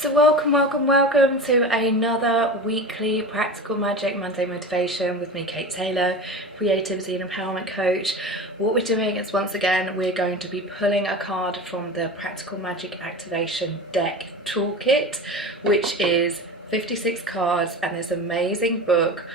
So welcome to another weekly Practical Magic Monday Motivation with me, Kate Taylor, Creativity and Empowerment Coach. What we're doing is, once again, we're going to be pulling a card from the Practical Magic Activation Deck Toolkit, which is 56 cards and this amazing book,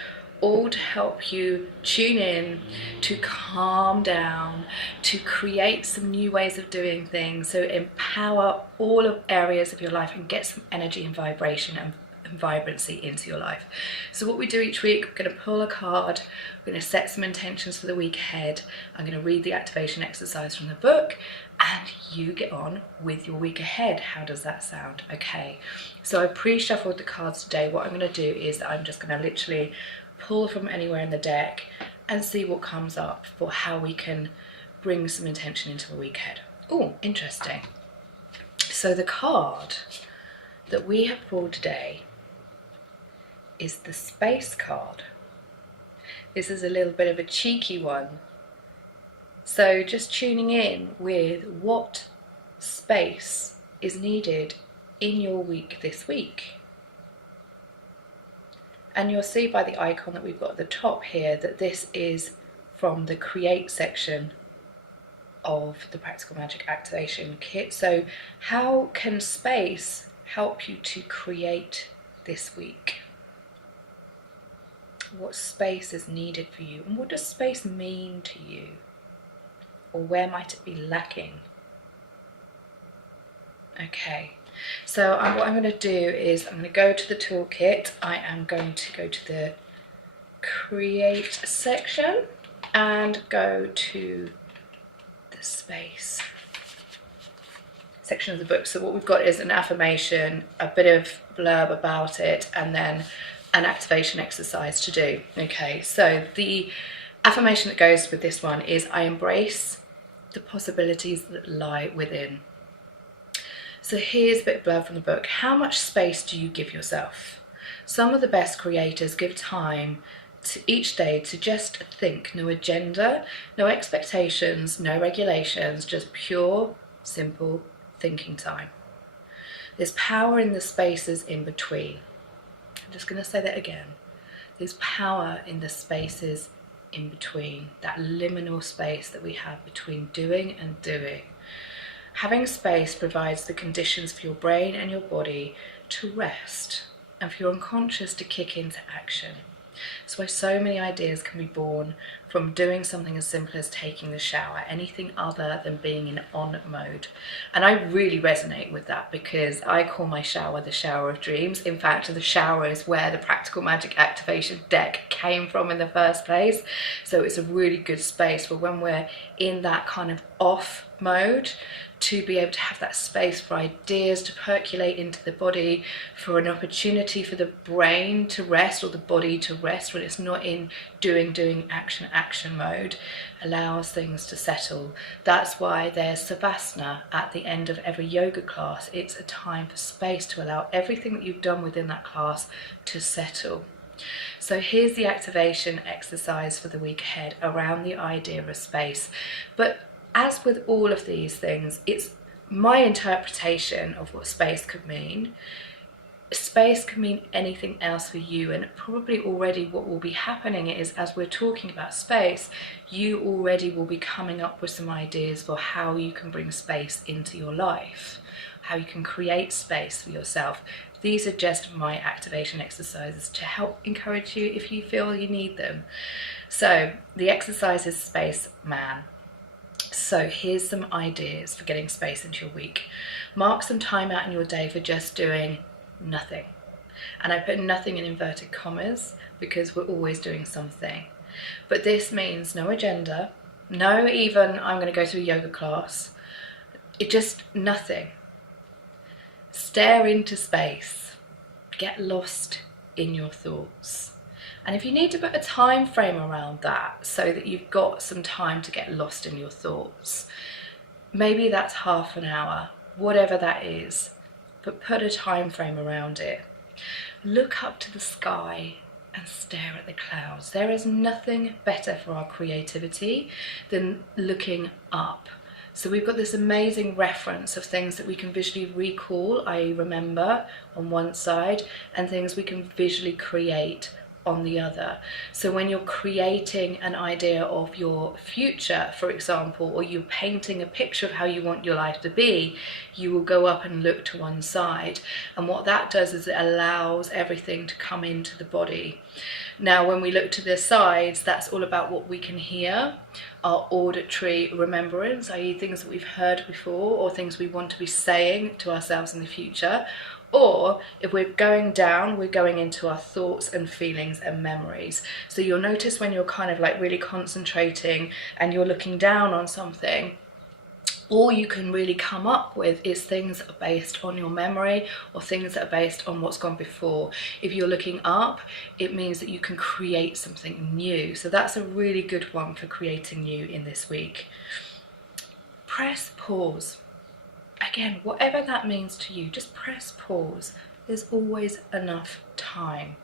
all to help you tune in, to calm down, to create some new ways of doing things, so empower all of areas of your life and get some energy and vibration and vibrancy into your life. So what we do each week, we're going to pull a card, we're going to set some intentions for the week ahead, I'm going to read the activation exercise from the book, and you get on with your week ahead. How does that sound? Okay, so I pre-shuffled the cards today. What I'm going to do is I'm just going to literally pull from anywhere in the deck and see what comes up for how we can bring some intention into the week ahead. Oh, interesting. So the card that we have pulled today is the space card. This is a little bit of a cheeky one. So just tuning in with what space is needed in your week this week. And you'll see by the icon that we've got at the top here that this is from the Create section of the Practical Magic Activation Kit. So how can space help you to create this week? What space is needed for you? And what does space mean to you? Or where might it be lacking? Okay. So what I'm going to do is I'm going to go to the toolkit. I am going to go to the Create section and go to the Space section of the book. So what we've got is an affirmation, a bit of blurb about it, and then an activation exercise to do. Okay, so the affirmation that goes with this one is, I embrace the possibilities that lie within. So here's a bit of blurb from the book. How much space do you give yourself? Some of the best creators give time to each day to just think. No agenda, no expectations, no regulations, just pure, simple thinking time. There's power in the spaces in between. I'm just going to say that again. There's power in the spaces in between, that liminal space that we have between doing and doing. Having space provides the conditions for your brain and your body to rest and for your unconscious to kick into action. That's why so many ideas can be born from doing something as simple as taking the shower, anything other than being in on mode. And I really resonate with that because I call my shower the shower of dreams. In fact, the shower is where the Practical Magic Activation Deck came from in the first place. So it's a really good space for when we're in that kind of off mode, to be able to have that space for ideas to percolate into the body, for an opportunity for the brain to rest or the body to rest when it's not in doing, action mode, allows things to settle. That's why there's Savasana at the end of every yoga class. It's a time for space to allow everything that you've done within that class to settle. So here's the activation exercise for the week ahead around the idea of space. But as with all of these things, it's my interpretation of what space could mean. Space can mean anything else for you, and probably already what will be happening is, as we're talking about space, you already will be coming up with some ideas for how you can bring space into your life, how you can create space for yourself. These are just my activation exercises to help encourage you if you feel you need them. So the exercise is Space Man. So here's some ideas for getting space into your week. Mark some time out in your day for just doing nothing. And I put nothing in inverted commas because we're always doing something. But this means no agenda, no even I'm going to go to a yoga class. It just nothing. Stare into space. Get lost in your thoughts. And if you need to put a time frame around that so that you've got some time to get lost in your thoughts, maybe that's half an hour, whatever that is, but put a time frame around it. Look up to the sky and stare at the clouds. There is nothing better for our creativity than looking up, So we've got this amazing reference of things that we can visually recall, i.e. remember, on one side, and things we can visually create on the other. So when you're creating an idea of your future, for example, or you're painting a picture of how you want your life to be, you will go up and look to one side. And what that does is it allows everything to come into the body. Now, when we look to the sides, that's all about what we can hear, our auditory remembrance, i.e. things that we've heard before or things we want to be saying to ourselves in the future. Or if we're going down, we're going into our thoughts and feelings and memories. So you'll notice when you're kind of like really concentrating and you're looking down on something, all you can really come up with is things that are based on your memory or things that are based on what's gone before. If you're looking up, it means that you can create something new. So that's a really good one for creating new in this week. Press pause. Again, whatever that means to you, just press pause. There's always enough time.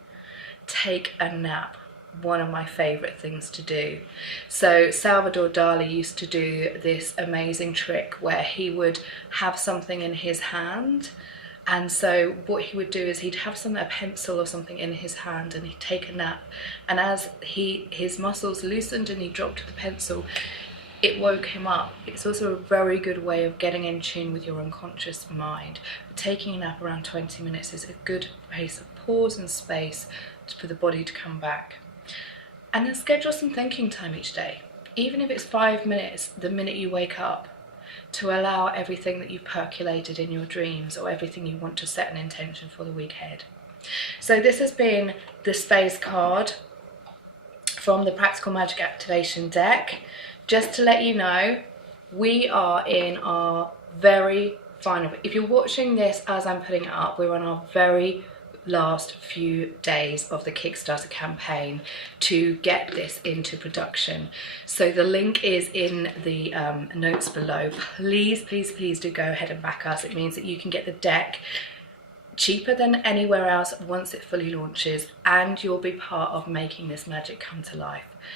Take a nap. One of my favourite things to do. So Salvador Dali used to do this amazing trick where he would have something in his hand, and so what he would do is he'd have a pencil or something in his hand and he'd take a nap, and as his muscles loosened and he dropped the pencil, it woke him up. It's also a very good way of getting in tune with your unconscious mind. Taking a nap around 20 minutes is a good pace of pause and space for the body to come back. And then schedule some thinking time each day, even if it's 5 minutes the minute you wake up, to allow everything that you've percolated in your dreams or everything you want to set an intention for the week ahead. So this has been the space card from the Practical Magic Activation deck. Just to let you know, we are in our very final, if you're watching this as I'm putting it up, we're on our very last few days of the Kickstarter campaign to get this into production. So the link is in the notes below. Please, please, please do go ahead and back us. It means that you can get the deck cheaper than anywhere else once it fully launches, and you'll be part of making this magic come to life.